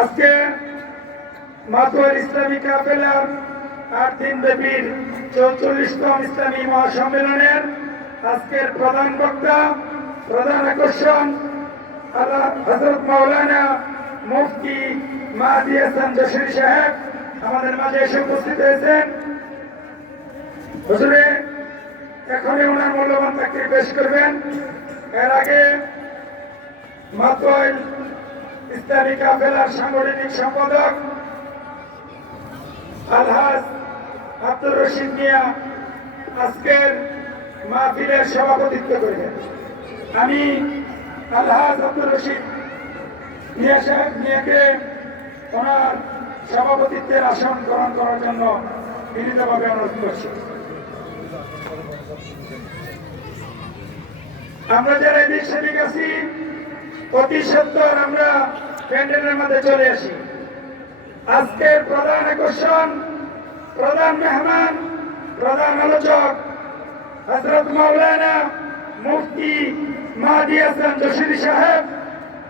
আজকে মাতোয়ার ইসলামী কাফেলার 8 দিন ব্যাপী 44তম ইসলামী মহাসম্মেলনের আজকের প্রধান বক্তা, প্রধান আকর্ষণ আল্লাহ হযরত মাওলানা মুফতি মাহদী হাসান যশোরী সাহেব আমাদের মাঝে এসে উপস্থিত হয়েছেন। হুজুরে এখনই ওনার মূল্যবান তাকরীর পেশ করবেন। এর আগে মাতোয়ার ইসলামী কাফেলার সাংগঠনিক সম্পাদক আলহাজ আব্দুর রশিদ মিয়া আজকের মাহফিলের সভাপতিত্ব করবেন। আমি আলহাজ আব্দুর রশিদ মিয়া সাহেব মিয়াকে ওনার সভাপতিত্বের আসন গ্রহণ করার জন্য বিনীতভাবে অনুরোধ করছি। আমরা যারা এদিক সেদিক আছি অতি সত্বর আমরা প্যান্ডেলের মধ্যে চলে আসি। আজকের প্রধান আকর্ষণ, প্রধান মেহমান, প্রধান আলোচক হযরত মাওলানা মুফতি মাহদী হাসান যশোরী সাহেব,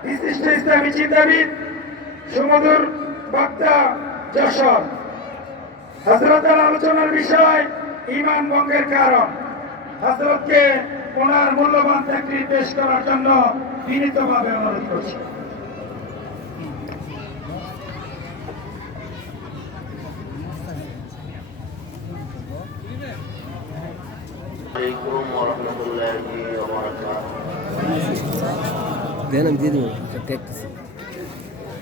বিশিষ্ট ইসলামী চিন্তাবিদ, সুমধুর বক্তা যশোর। হযরতের আলোচনার বিষয় ঈমান ভঙ্গের কারণ। হযরতকে ওনার মূল্যবান তাকরীর পেশ করার জন্য বিনীতভাবে অনুরোধ করছি।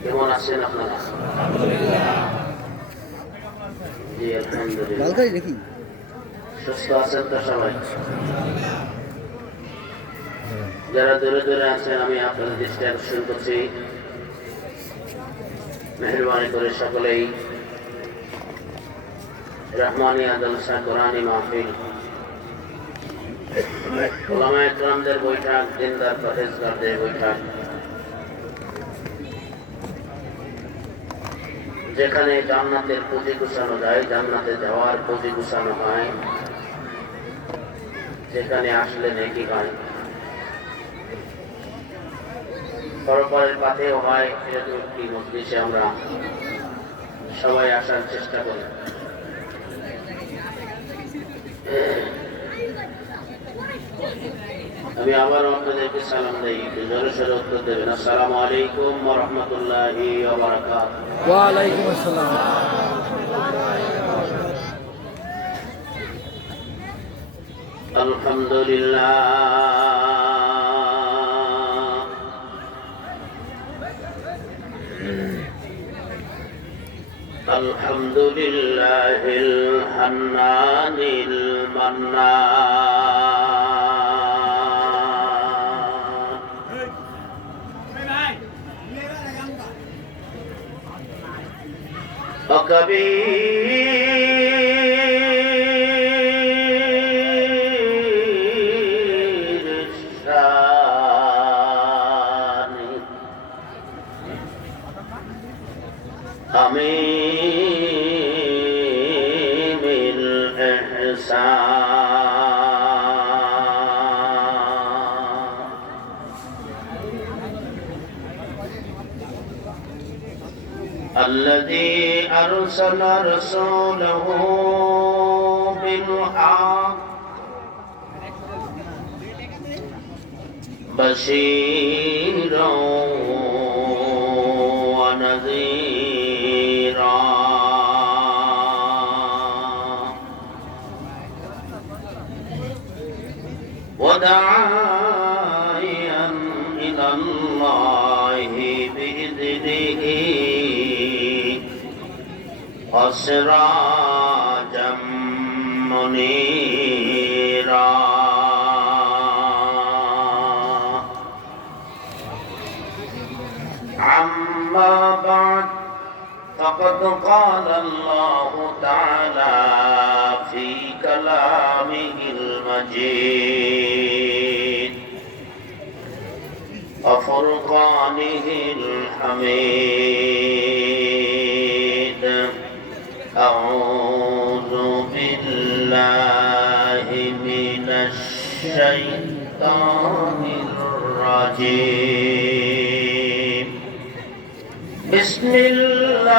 কেমন আছেন আপনারা? জি আলহামদুলিল্লাহ। সুস্থ আছেন তো সবাই? যারা দূরে দূরে আছেন আমি আপনাদের দৃষ্টি আকর্ষণ করছি, মেহরবানি করে সকলেই রহমানিয়া জলসা কোরআনী মাহফিল, উলামা ইকরামদের বৈঠক, দিনদার পরহেজগারদের বৈঠক, যেখানে জান্নাতের পুঁজি গুছানো যায়, জান্নাতে যাওয়ার পুঁজি গুছানো হয়, যেখানে আসলে নেকি হয়, পরপরের পাতেও হয়, এরকম একটি মজলিসে আমরা সবাই আসার চেষ্টা করি। আমি আবার আপনাদেরকে সালাম দেই, একটু জোরে সোরে উত্তর দেবেন। আসসালামু আলাইকুম ওয়া রাহমাতুল্লাহি ওয়া বারাকাতুহু। ওয়া আলাইকুম আসসালাম। আলহামদুলিল্লাহ, আলহামদুলিল্লাহিল হান্নানিল মান্নান وكبير الشان عميم الإحسان الذي أرسل رسوله بالحق بشيرا ونذيرا وداعيا إلى الله بإذنه وسراجا منيرا أما بعد فقد قال الله تعالى في كلامه المجيد وفرقانه الحميد أعوذ بالله من الشيطان الرجيم بسم الله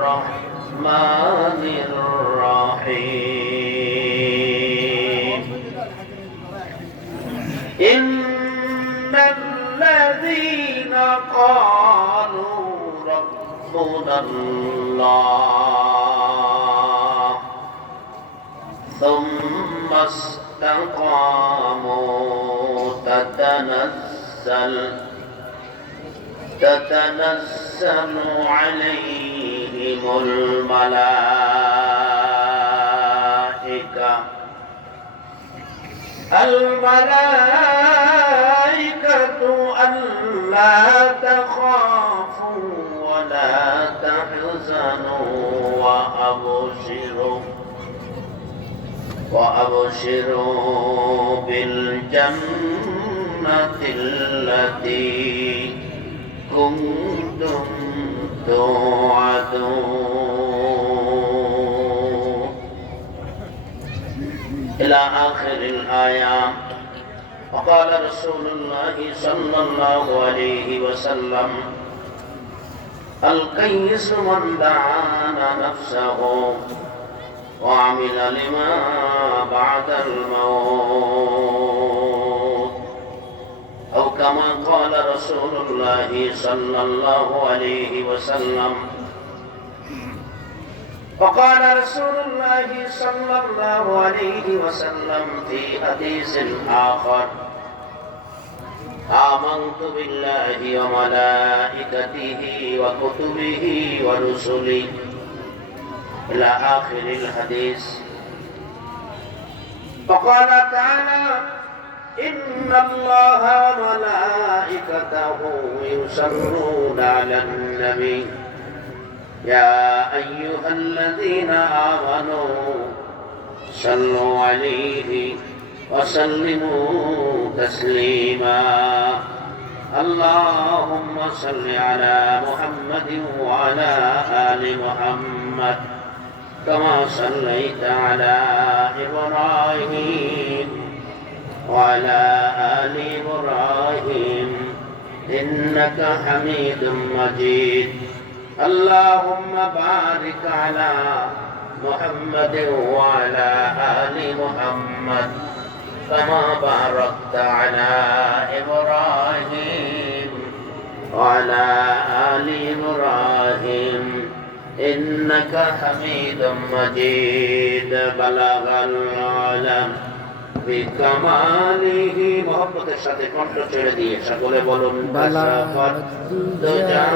الرحمن الرحيم إن الذين قالوا ربنا الله ثم استقاموا تتنزل عليهم الملائكة ألا تخافوا ولا تحزنوا وأبشروا بالجنة التي كنتم توعدون إلى آخر الآية. وقال رسول الله صلى الله عليه وسلم القيس من دعان نفسه وعمل لما بعد الموت أو كما قال رسول الله صلى الله عليه وسلم. وقال رسول الله صلى الله عليه وسلم في حديث آخر آمنت بالله وملائكته وكتبه ورسله إلى آخر الحديث. وقال تعالى إن الله وملائكته يصلون على النبي يا أيها الذين آمنوا صلوا عليه وسلموا تسليما. اللهم صل على محمد وعلى آل محمد كما صليت على إبراهيم وعلى آل إبراهيم إنك حميد مجيد. اللهم بارك على محمد وعلى آل محمد كما باركت على إبراهيم وعلى آل إبراهيم إنك حميد مجيد. بلغ العالم بكماله محبতের সাথে কণ্ঠ ছেড়ে দিয়ে সকলে বলুন কাশাফাত দুজা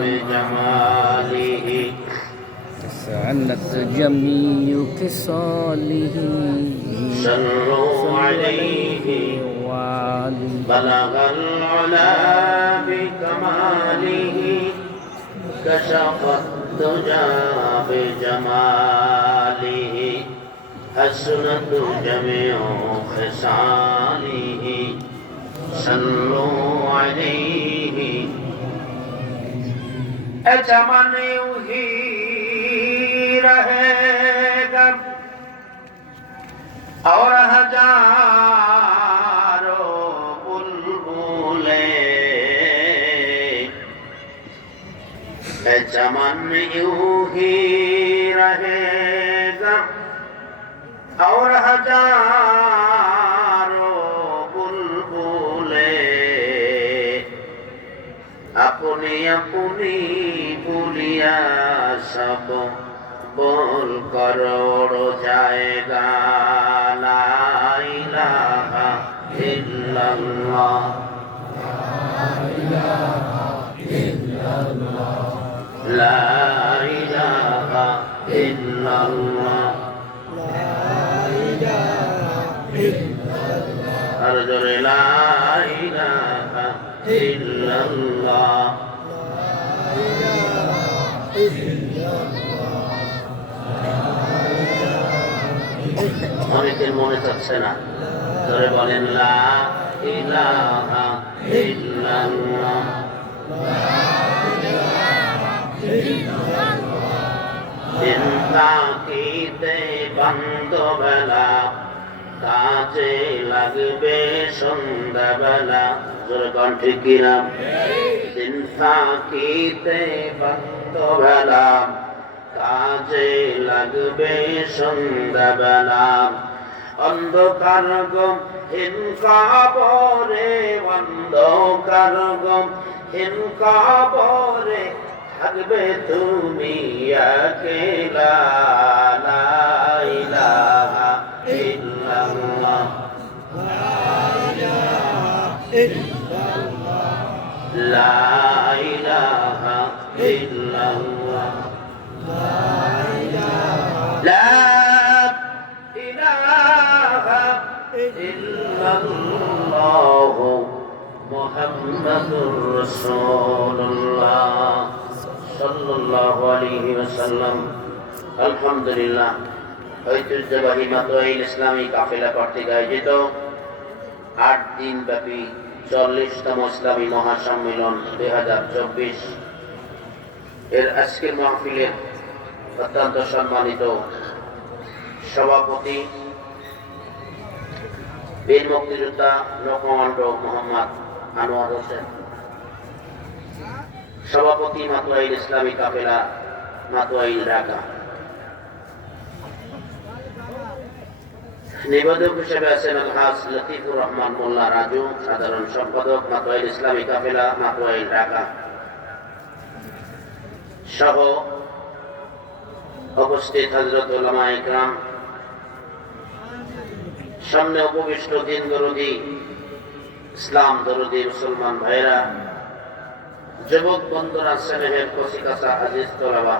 বিজামালিহি سعنت جميع خصاله صلوا عليه بلغ العلا بكماله كشف الدجى بجماله حسنت جميع خصاله صلوا عليه. चमन यूं ही रहेगा और हजारों बुलबुलें चमन यूं ही रहेगा और हजारों बुलबुलें अपनी अपनी पुलिया सब बोल कर उड़ जाएगा. ला इलाहा इल्लल्लाह ला इलाहा इल्लल्लाह हर जोरे ला इलाहा इल्लल्लाह. অনেকের মনে থাকছে না, ধরে বলেন লা ইলাহা ইল্লাল্লাহ দিন তাকিতে বন্ধ বেলা কাজে লাগবে সন্ধ্যাবেলা, জোরে গান ঠিক কিনা? দিন থাকিতে ভক্তবেলা, কাজে লাগবে সন্ধ্যাবেলা। অন্ধকার গহীন কবরে, অন্ধকার গহীন কবরে থাকবে তুমি একলা, লা ইলাহা ইল্লাল্লাহ, লা ইলাহা ইল্লাল্লাহ, লা ইলাহা ইল্লাল্লাহ, মুহাম্মাদুর রাসূলুল্লাহ সাল্লাল্লাহু আলাইহি ওয়াসাল্লাম। আলহামদুলিল্লাহ, ঐতিহ্যবাহী মাতোয়াইল ইসলামী কাফেলা কর্তৃক আয়োজিত 8 দিন ব্যাপী 40তম ইসলামী মহাসম্মেলন 2024 এর আজকের মাহফিলের অত্যন্ত সম্মানিত সভাপতি বীর মুক্তিযোদ্ধা নৌকমান্ড মোহাম্মদ আনোয়ার হোসেন, সভাপতি মাতোয়াইল ইসলামী কাফেলা মাতোয়াইল ঢাকা, নিবেদক হিসেবে আছেন আলহাজ লতিফুর রহমান মোল্লা রাজু, সাধারণ সম্পাদক মাতোয়াইল ইসলামী কাফেলা মাতোয়াইল ঢাকা সহ উপস্থিত হযরত উলামায়ে ইকরাম, সামনে উপবিষ্ট দিন দরদি ইসলাম দরদি মুসলমান ভাইরা, যুবক বন্ধুরা, স্নেহের কচিকাঁচা আজিজ তোলাবা,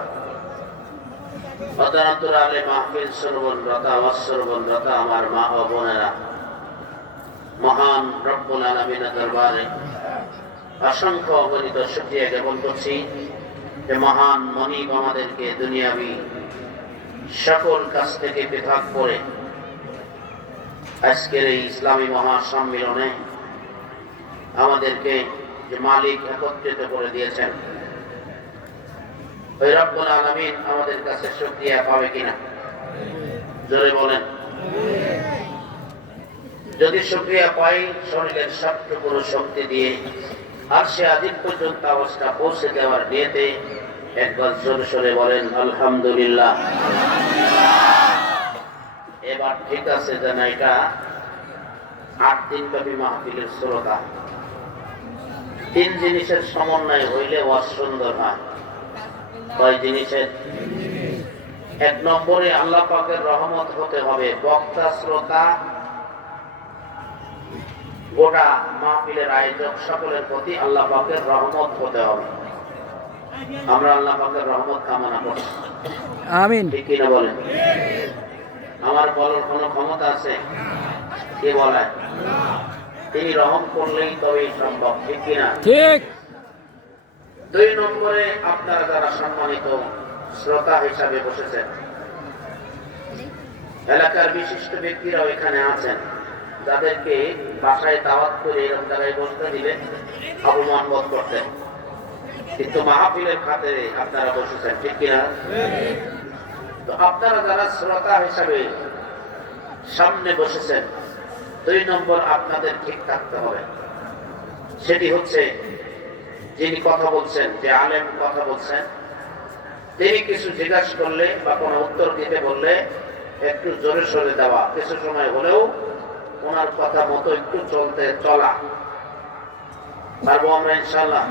অদানতুর আলে মাহফিল শ্রবণরতা অশ্রবণরতা আমার মা ও বোনেরা, মহান রব্বুল আলামিনের দরবারে অসংখ্য অগণিত শুকরিয়া জ্ঞাপন করছি যে মহান মনিব আমাদেরকে দুনিয়াবি সকল কাজ থেকে পৃথক করে আজকের এই ইসলামী মহাসম্মেলনে আমাদেরকে যে মালিক একত্রিত করে দিয়েছেন, ওই রব্বুল আলামিন আমাদের কাছে শুকরিয়া পাবে কিনা? জোরে বলেন। যদি শুকরিয়া পাই, শরীরের সবটুকু শক্তি দিয়ে আর সে আদিক পর্যন্ত অবস্থা পৌঁছে দেওয়ার নিয়তে একবার জোরে সোরে বলেন আলহামদুলিল্লাহ। এবার ঠিক আছে যে না, এটা 8 দিন ব্যাপী মাহফিলের শ্রোতা, 3 জিনিসের সমন্বয় হইলে ওয়াজ সুন্দর হয়। কয় জিনিসের? 1 নম্বরে আল্লাহ পাকের রহমত হতে হবে, বক্তা শ্রোতা গোটা মাহফিলের আয়োজক সকলের প্রতি আল্লাহ পাকের রহমত হতে হবে। আমরা আল্লাহ পাকের রহমত কামনা করি, আমিন। ঠিক কিনা বলেন? আমার বলার কোনো ক্ষমতা আছে? কে বলে? তিনি রহম করলেই তবেই সম্ভব, ঠিক কিনা? ঠিক। 2 নম্বরে আপনারা যারা সম্মানিত শ্রোতা হিসাবে বসেছেন, এলাকার বিশিষ্ট ব্যক্তিরাও এখানে আছেন, যাদেরকে বাসায় দাওয়াত করে এরকম জায়গায় বসতে দিলে অপমান বোধ করতেন, কিন্তু মাহফিলের খাতিরে আপনারা বসেছেন, ঠিক কিনা? তো আপনারা যারা শ্রোতা হিসাবে সামনে বসেছেন, 2 নম্বর আপনাদের ঠিক থাকতে হবে। সেটি হচ্ছে, যিনি কথা বলছেন, যে আলেম কথা বলছেন, তিনি কিছু জিজ্ঞাসা করলে বা কোনো উত্তর দিতে বললে একটু জোরে সরে দেওয়া, কিছু সময় হলেও ওনার কথা মতো একটু চলা। পারবো আমরা ইনশাআল্লাহ?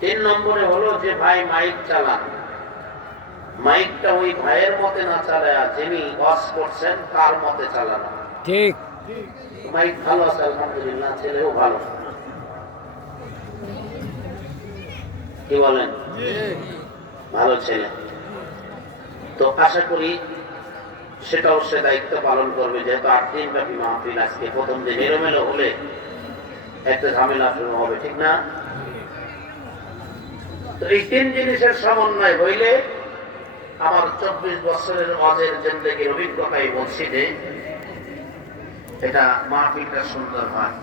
3 নম্বরে হলো যে ভাই মাইক চালান, মাইকটা ওই ভাইয়ের মতে না চালায় যিনি ওয়াজ করছেন তার মতে চালানো। ঠিক। মাইক ভালো আছে আলহামদুলিল্লাহ, ছেলেও ভালো, কি বলেন? ভালো ছেলে। তো আশা করি সেটাও সে দায়িত্ব পালন করবে, যেহেতু 8 দিন ব্যাপী মাহফিল। আজকে প্রথম দিন এলোমেলো হলে একটা ঝামেলা শুরু হবে, ঠিক না? তো এই 3 জিনিসের সমন্বয় হইলে আমার 24 বছরের ওয়াজের জিন্দেগির অভিজ্ঞতাই বলছি যে এটা মাহফিলটা সুন্দর হয়।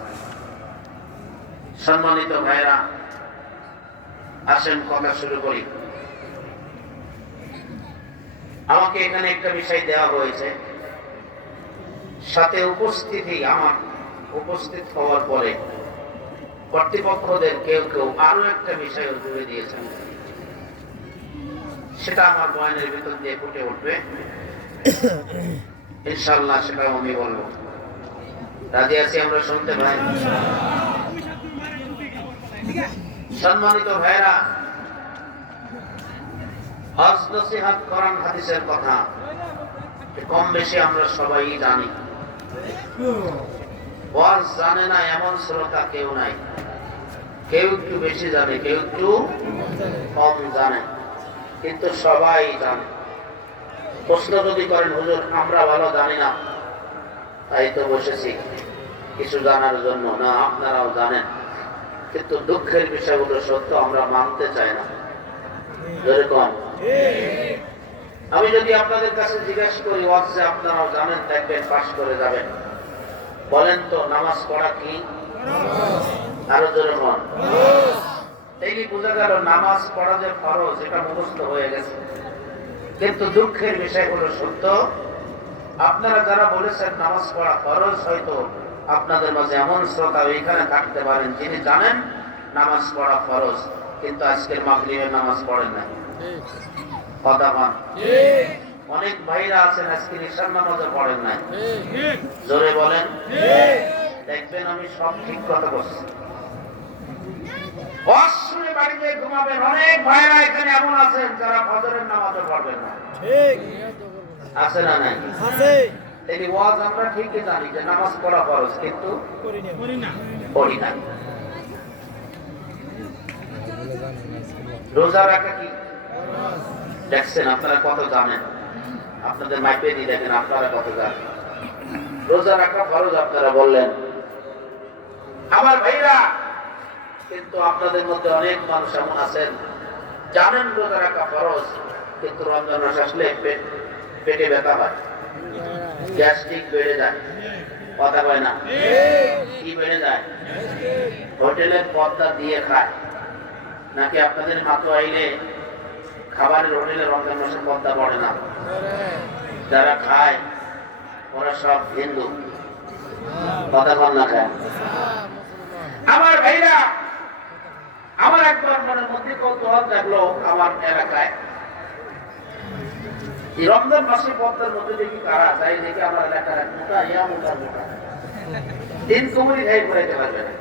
সম্মানিত ভাইরা, আসেন কথা শুরু করি। আমাকে এখানে একটা বিষয় দেওয়া হয়েছে, সাথে আমার উপস্থিত হওয়ার পরে কর্তৃপক্ষদের কেউ কেউ আরো একটা বিষয় জুড়ে দিয়েছেন, সেটা আমার বয়ানের ভিতর দিয়ে ফুটে উঠবে ইনশাআল্লাহ, সেটাও আমি বলবো। রাজি আছি আমরা শুনতে ভাই? সম্মানিত ভাইরা, হজ নসিহত কোরআন হাদিসের কথা কম বেশি আমরা সবাই জানি। ওয়াজ জানে না এমন শ্রোতা কেউ নাই, কেউ একটু বেশি জানে, কেউ একটু কম জানে, কিন্তু সবাই জানে। প্রশ্ন যদি করেন হুজুর আমরা ভালো জানি না, তাই তো বসেছি কিছু জানার জন্য, না আপনারাও জানেন, কিন্তু দুঃখের বিষয়গুলো সত্য আমরা মানতে চাই না। যেরকম আমি যদি আপনাদের কাছে জিজ্ঞাসা করি ওয়াজে আপনারাও জানেন, দেখবেন পাশ করে যাবেন, বলেন তো নামাজ পড়া কি? আরো যেরকম এই বোঝা গেল নামাজ পড়া যে ফরজ এটা মুখস্থ হয়ে গেছে, কিন্তু দুঃখের বিষয় হলো সত্য, আপনারা যারা বলেছেন নামাজ পড়া ফরজ, হয়তো আপনাদের মাঝে এমন শ্রোতা ওইখানে থাকতে পারেন যিনি জানেন নামাজ পড়া ফরজ, কিন্তু আজকের মাগরিবের নামাজ পড়েন না। কথা বল। অনেক ভাইরা আছেন আজকে ঈশার নামাজও পড়েন নাই। জোরে বলেন। দেখবেন আমি সব ঠিক কথা বলছি। অশ্রে বাড়িতে ঘুমাবেন, অনেক ভাইরা এখানে এমন আছেন যারা ফজরের নামাজও পড়বেন না। ঠিক আছে না? নাই আছে। এই ওয়াজ আমরা ঠিকই জানি যে নামাজ পড়া ফরজ, কিন্তু পড়ি না। রোজা রাখা কি? দেখছেন আপনারা কত জানেন, আপনাদের মাইপে দিয়ে দেখেন আপনারা কত জানেন। রোজা রাখা ফরজ আপনারা বললেন। আমার ভাইরা, কিন্তু আপনাদের মধ্যে অনেক মানুষ এমন আছেন জানেন রোজা রাখা ফরজ, কিন্তু রমজান মাস আসলে পেটে ব্যথা হয়, গ্যাস্ট্রিক বেড়ে যায়। কথা কয় না? কি বেড়ে যায়? হোটেলের পর্দা দিয়ে খায় নাকি? আপনাদের মাত্র আইলে খাবারের হোটেলে রমজান মাসের পর্দা পড়ে না। যারা খায় ওরা সব হিন্দু। কথা বল না খায়। আমার ভাইরা, আমার একবার মনের মধ্যে কৌতূহল জাগলো, আমার এলাকায় রমজান মাসে পর্দার মধ্যে দেখি কারা যাই, দেখি আমার এলাকার মোটা ইয়া মোটা মোটা দিন কুমুরি খাই ঘুরাইতে পারবে না।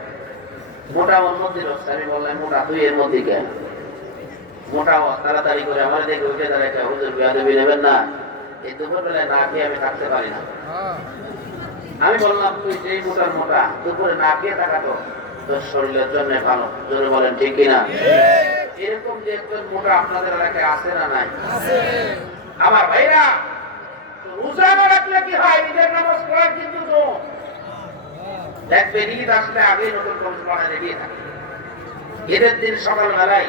মোটা ওর মধ্যে রয়েছে। আমি বললাম মোটা তুই এর মধ্যে কেন? মোটা তাড়াতাড়ি করে আমার দেখে উঠে দাঁড়ায়, হুজুর বেয়াদবি নেবেন না, এই দুপুর বেলায় না খেয়ে আমি থাকতে পারি না। আমি বললাম তুই যেই মোটার মোটা, দুপুরে না খেয়ে থাকা তো তোর শরীরের জন্য ভালো। জোরে বলেন ঠিক কিনা? এরকম যে একজন মোটা আপনাদের এলাকায় আছে না নাই? আমার ভাইরা, রোজা না রাখলে কি হয়? ঈদের নামাজ পড়ার কিন্তু দেখবেন ঈদ আসলে আগে নতুন কাপড় পরা রেডি থাকে। ঈদের দিন সকালবেলায়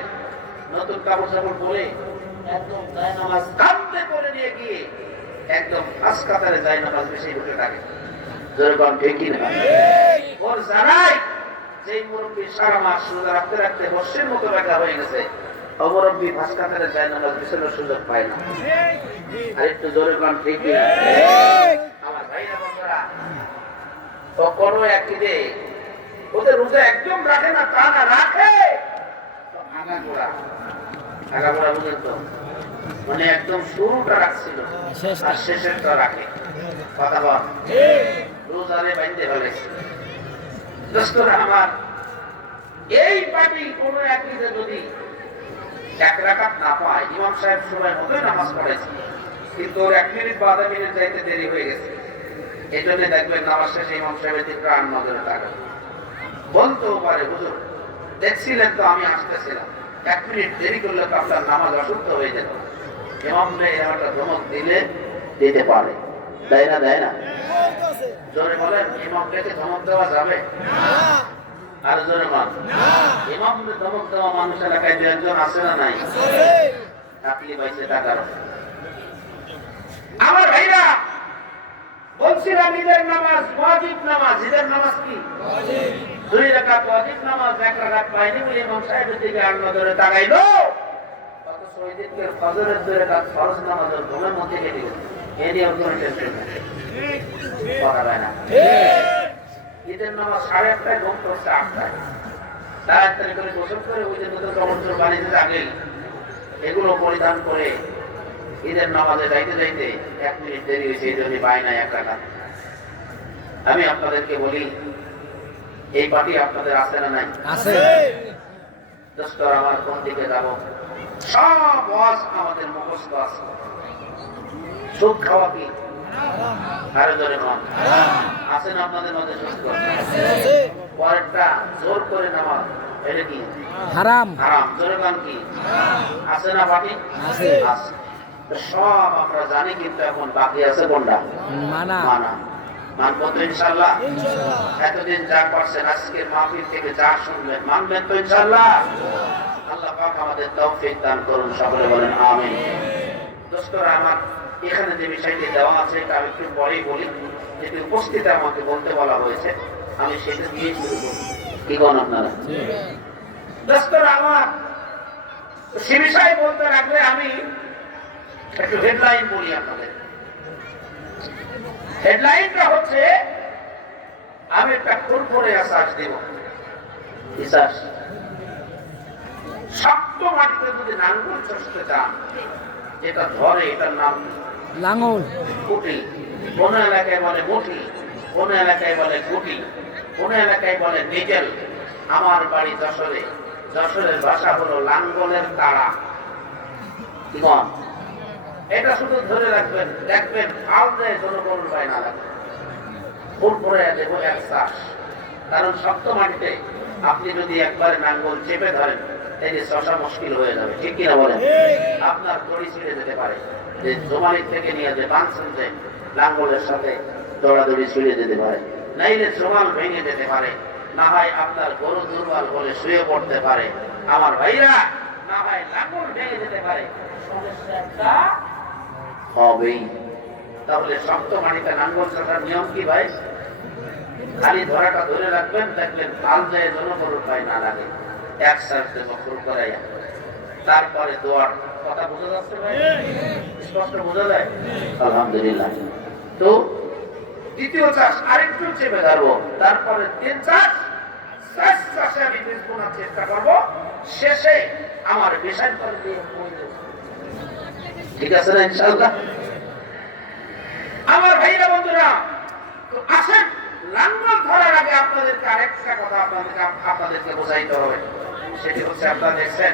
নতুন কাপড় চাপড় পরে একদম জায়নামাজ কাঁধে করে নিয়ে গিয়ে একদম ফাঁস কাতারে জায়নামাজ বেশি উঠে থাকে। যেরকম ঠিক কিনা? ওর জানাই যে মুরব্বী সারা মাস রোজা রাখতে রাখতে বর্ষের মতো রাখা হয়ে গেছে, অমুরব্বী ফাঁস কাতারে জায়নামাজ বিছানোর সুযোগ পায় না। আর একটু জোরে গান ঠিক কিনা? আমার ভাইরা বন্ধুরা, কখনো একদিনে ওদের রোজা একদম রাখে না, তা না, রাখে আগাগোড়া বুঝেন তো, মানে একদম শুরুটা রাখছিল আর শেষেরটা রাখে। কথা বল। রোজারে বাইন্দে ফেলেছে। দোস্তরা আমার, এই পার্টি কোনো একদিনে যদি এক রাকাত না পায়, ইমাম সাহেব সময় মতো নামাজ পড়েছে, কিন্তু ওর 1 মিনিট বা 1/2 মিনিট যাইতে দেরি হয়ে গেছে, এই জন্য দেখবেন নামাজ শেষে ইমাম সাহেবের দিকে প্রাণ নজরে তাকান। বলতেও পারে হুজুর দেখছিলেন তো আমি আসতেছিলাম, 1 মিনিট দেরি করলে তো আপনার নামাজ অশুদ্ধ হয়ে যেত। ইমাম একটা ধমক দিতে পারে, দেয় না? দেয় না? জোরে বলেন, ইমামকে ধমক দেওয়া যাবে? আর জোরে বলেন। ইমামকে ধমক দেওয়া মানুষ এলাকায় 2 জন আছে না নাই? চাকরি পাইছে টাকার। আমার ভাইরা, বলছিলাম ঈদের নামাজ ওয়াজিব নামাজ। ঈদের নামাজ কি? 2 রাকাত ওয়াজিব নামাজ, 1 রাকাত পায়নি বলে ইমাম সাহেবের দিকে আর নজরে তাকাইলো। অথচ ওই দিনকে ফজরের 2 রাকাত ফরজ নামাজ ওর ঘুমের মধ্যে কেটে গেছে। এ নিয়ে কোনো টেনশন নেই। কথা হয় না। ঈদের নামাজ 8:30টায় ঘুম পড়ছে 8টায়, তাড়াতাড়ি করে গোসল করে ওই যে নতুন কাপড় চোপড় বানিয়েছে আগেই এগুলো পরিধান করে ঈদের নামাজে যাইতে যাইতে 1 মিনিট দেরি হয়েছে, এই জন্য বায়না 1 টাকা। আমি আপনাদেরকে বলি, এই পার্টি আপনাদের আছে না নাই? আছে। দোস্তর আমার কোন দিকে যাব? সব ওয়াজ আমাদের মুখস্থ আছে। সুদ খাওয়া কি? আরো জোরে বলুন। আছে না আপনাদের মধ্যে সুদ খাওয়া? পরেরটা জোর করে নামাজ, এটা কি? হারাম। হারাম। জোরে বলুন কি? আছে না পার্টি? আছে। আছে। তো সব আমরা জানি, কিন্তু এখন বাকি আছে কোনটা? মানা। মানা। মানবো তো ইনশাআল্লাহ? এতদিন যা করছেন, আজকের মাহফিল থেকে যা শুনবেন, মানবেন তো ইনশাআল্লাহ? আল্লাহ পাক আমাদের তৌফিক দান করুন, সকলে বলেন আমিন। দোস্তরা আমার, এখানে যে বিষয়টি দেওয়া আছে এটা আমি একটু পরেই বলি, যেটি উপস্থিতে আমাকে বলতে বলা হয়েছে, আমি সেটা দিয়ে শুরু করব। কি বলেন আপনারা? দোস্তরা আমার, সে বিষয়ে বলতে রাখলে আমি একটু হেডলাইন বলি আপনাদের। হেডলাইনটা হচ্ছে, আমি একটা ফুরফুরে আশ্বাস দেব। বিশ্বাস, শক্ত মাটিতে যদি নাঙ্গল চষতে চান, যেটা ধরে এটার নাম লাঙল। কুটি। কোন এলাকায় বলে মুঠি, কোন এলাকায় বলে কুটি, কোন এলাকায় বলে নিজেল। আমার বাড়ি যশোরে, যশোরের ভাষা হলো লাঙ্গলের তাড়া। কি বল? এটা শুধু ধরে রাখবেন, দেখবেন আলদে জনগণের পায় না লাগবে। ফুরফুরে দেব এক শ্বাস। কারণ শক্ত মাটিতে আপনি যদি একবারে নাঙ্গল চেপে ধরেন, তাহলে চষা মুশকিল হয়ে যাবে। ঠিক কিনা বলেন? আপনার দড়ি ছিঁড়ে যেতে পারে। যে জমালির থেকে নিয়ে যে বাঁধছেন, যে লাঙ্গলের সাথে দৌড়াদড়ি ছিঁড়ে যেতে পারে, নাইলে জমাল ভেঙে যেতে পারে, না হয় আপনার গরু দুর্বল হলে শুয়ে পড়তে পারে। আমার ভাইরা, না হয় লাঙ্গল ভেঙে যেতে পারে। সমস্যাটা হবেই। তাহলে শক্ত মাটিতে নাঙ্গল চষার নিয়ম কি ভাই? খালি ধরাটা ধরে রাখবেন, দেখবেন পাল যায় জনগণের পায় না লাগে। এক সাথে শুরু করাইয়া, তারপরে দোয়ার। কথা বোঝা যাচ্ছে ভাই? স্পষ্ট বোঝা যায়? আলহামদুলিল্লাহ। তো দ্বিতীয় চাষ আরেকটু চেপে ধরবো, তারপরে 3 চাষ, 4 চাষে আমি বীজবোনার চেষ্টা করবো, শেষে আমার বিষয় করে দিয়ে। ঠিক আছে না ইনশাআল্লাহ? আমার ভাইরা বন্ধুরা, তো আসেন, লাঙ্গল ধরার আগে আপনাদেরকে আরেকটা কথা আপনাদেরকে বোঝাইতে হবে। সেটি হচ্ছে, আপনারা দেখছেন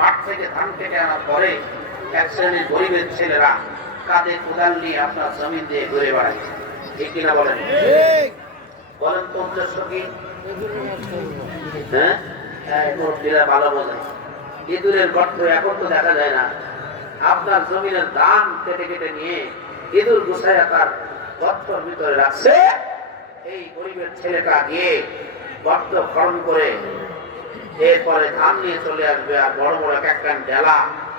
মাঠ থেকে ধান কেটে আনার পরে এক শ্রেণীর গরিবের ছেলেরা কাঁধে কোদাল নিয়ে আপনার জমিন দিয়ে ঘুরে বেড়ায়। ঠিক কিনা বলেন? বলেন তো উদ্দেশ্য কি? হ্যাঁ, ভালো বোঝেন। ইঁদুরের গর্ত এখন তো দেখা যায় না। আপনার জমিনের ধান কেটে কেটে নিয়ে ইঁদুর গুছাইয়া তার গর্তর ভিতরে রাখছে। এই গরিবের ছেলেটা গিয়ে গর্ত খনন করে এরপরে ধান নিয়ে চলে আসবে, আর বড় বড় এক একখান ডেলা,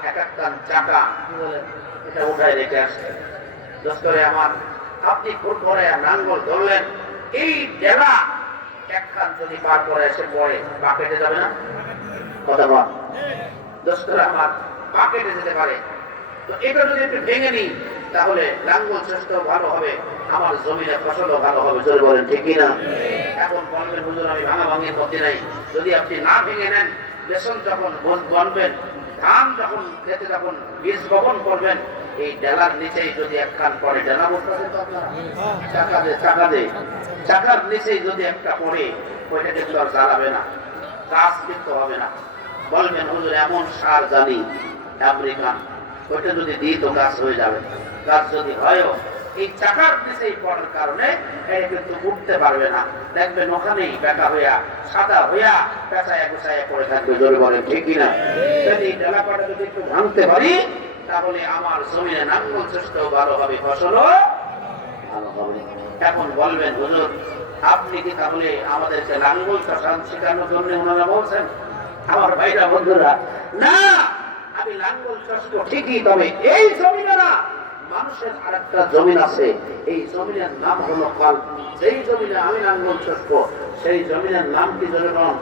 এক একখান চাকা, কি বলে, এটা উঠায় রেখে আসছে। দোস্তরে আমার, আপনি ফুরফুরে নাঙ্গল ধরলেন, এই ডেলা একখান যদি পার করে এসে পড়ে, পা কেটে যাবে না? কথা বল। দোস্তরে আমার, পা কেটে যেতে পারে। তো এটা যদি একটু ভেঙে নিই, তাহলে লাঙ্গল চেষ্টাও ভালো হবে, আমার জমিনে ফসলও ভালো হবে। জোরে বলেন ঠিক কিনা? এখন বলবেন হুজুর আমি ভাঙা ভাঙির মধ্যে নাই। যদি আপনি না ভেঙে নেন, রেশন যখন বনবেন, ধান যখন খেতে যখন বীজ বপন করবেন, এই ডেলার নিচেই যদি একখান পরে, ডেলা বসতেছে তো আপনারা, চাকার নিচেই যদি একটা পড়ে, ওইটা কিন্তু আর জ্বালাবে না, গাছ কিন্তু হবে না। বলবেন হুজুর এমন সার জানি আমেরিকান, ওইটা যদি দিই তো গাছ হয়ে যাবে। গাছ যদি হয়ও, এই চাকার নিচেই পড়ার কারণে এটা কিন্তু উঠতে পারবে না। দেখবেন ওখানেই বেকা হইয়া, সাদা হইয়া, পেঁচায়া গুছাইয়া পড়ে থাকবে। জোরে বলেন ঠিক কিনা? যদি ডেলাপাটা যদি একটু ভাঙতে পারি, তাহলে আমার জমিনে নাঙ্গল চেষ্টাও ভালো হবে, ফসলও ভালো হবে। এখন বলবেন হুজুর আপনি কি তাহলে আমাদেরকে লাঙ্গল চাষান শেখানোর জন্য ওনারা বলছেন? আমার ভাইরা বন্ধুরা, না, আমি লাঙ্গল চাষ ঠিকই, তবে এই জমিনে না, মানুষের আরেকটা জমিন আছে। এই জমিনের নাম হলো কল। যেই জমিনে আমি লাঙ্গল চাষ, সেই জমিনের নাম কি? জনগণ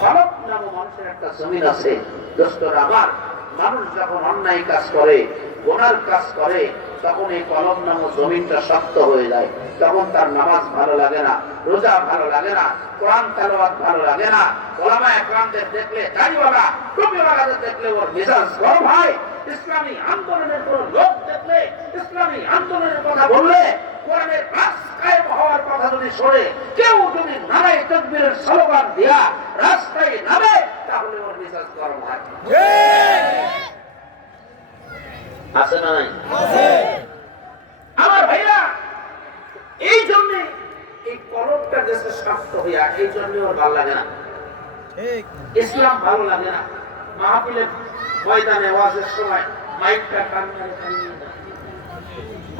ফলক নামে মানুষের একটা জমিন আছে। দোস্তরা আমার, মানুষ যখন অন্যায় কাজ করে, গুনার কাজ করে, তখন এই কলম নামক জমিনটা শক্ত হয়ে যায়। তখন তার নামাজ ভালো লাগে না, রোজা ভালো লাগে না, কোরআন তেলাওয়াত ভালো লাগে না। ওলামায়ে কেরামদের দেখলে, দাড়িওয়ালা টুপিওয়ালাদের দেখলে ওর মেজাজ গরম হয়। ইসলামী আন্দোলনের কোন লোক দেখলে, ইসলামী আন্দোলনের কথা বললে, কোরআনের রাষ্ট্র কায়েম হওয়ার কথা যদি শোনে, কেউ যদি নারায়ে তাকবীরের স্লোগান দিয়া রাস্তায় নামে, তাহলে ওর মেজাজ গরম হয়। আছে না নাই? আমার ভাইরা, এই জন্য এই কলমটা দেশে শক্ত হইয়া, এই জন্য ওর ভালো লাগে না, ইসলাম ভালো লাগে না। মাহফিলে ময়দানে ওয়াজের সময় মাইকটা কান্নায়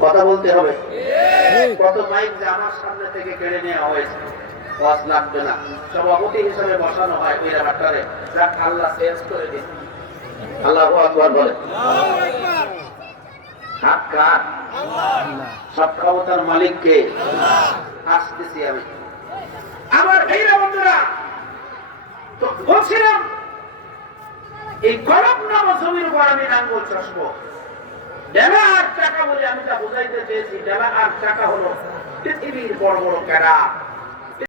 কথা বলতে হবে। কত মাইক যে আমার সামনে থেকে কেড়ে নেওয়া হয়েছে, ওয়াজ লাগবে না, সভাপতি হিসেবে বসানো হয় ওই ব্যাপারটারে, যা আল্লাহ চেঞ্জ করে দিন। আল্লাহু আকবার বলে। হাত কার? সব ক্ষমতার মালিক কে? আসতেছি আমি। আমার ভাইরা বন্ধুরা, তো বলছিলাম এই গরম নাম জমির উপর আমি আঙ্গুল চষবো। ডেলা আর চাকা বলে আমি তা বোঝাইতে চেয়েছি। ডেলা আর চাকা হলো পৃথিবীর বড় বড় ক্যাডা,